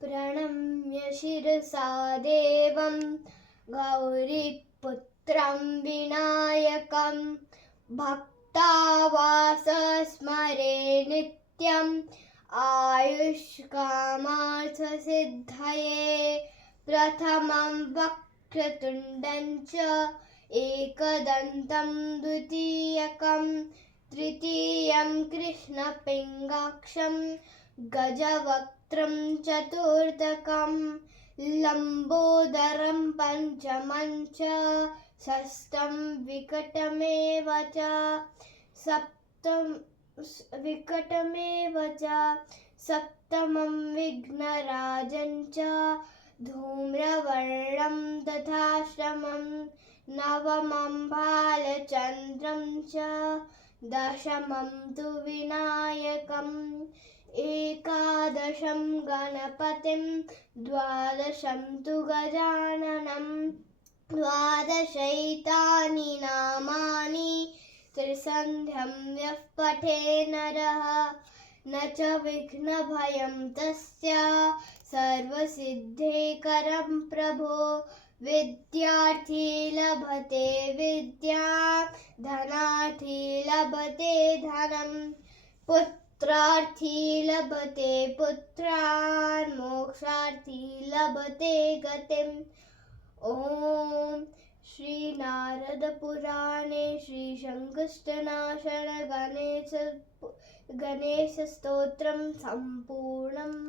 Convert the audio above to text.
प्रणम्य शिरसा देवं गौरीपुत्रं विनायकं भक्तावासस्मरे नित्यम् आयुष्कामार्थसिद्धये प्रथमं वक्रतुण्डं च एकदन्तं द्वितीयकं तृतीयं कृष्णपिङ्गाक्षं गजवक्त्रं चतुर्थकं लम्बोदरं पञ्चमं च षष्ठं विकटमेव च सप्तमं विघ्नराजं च धूम्रवर्णं तथाष्टमं नवमं बालचन्द्रं च दशमं तु विनायकम् एकादशं गणपतिं द्वादशं तु गजाननं द्वादशैतानि नामानि त्रिसन्ध्यं यः पठे नरः न च विघ्नभयं तस्य सर्वसिद्धिकरं प्रभो विद्यार्थी लभते विद्यां धनार्थी लभते धनं पुत्रार्थी लभते पुत्रान् मोक्षार्थी लभते गतिम्। ॐ श्रीनारदपुराणे श्रीसङ्कष्टनाशन गणेशस्तोत्रं सम्पूर्णम्।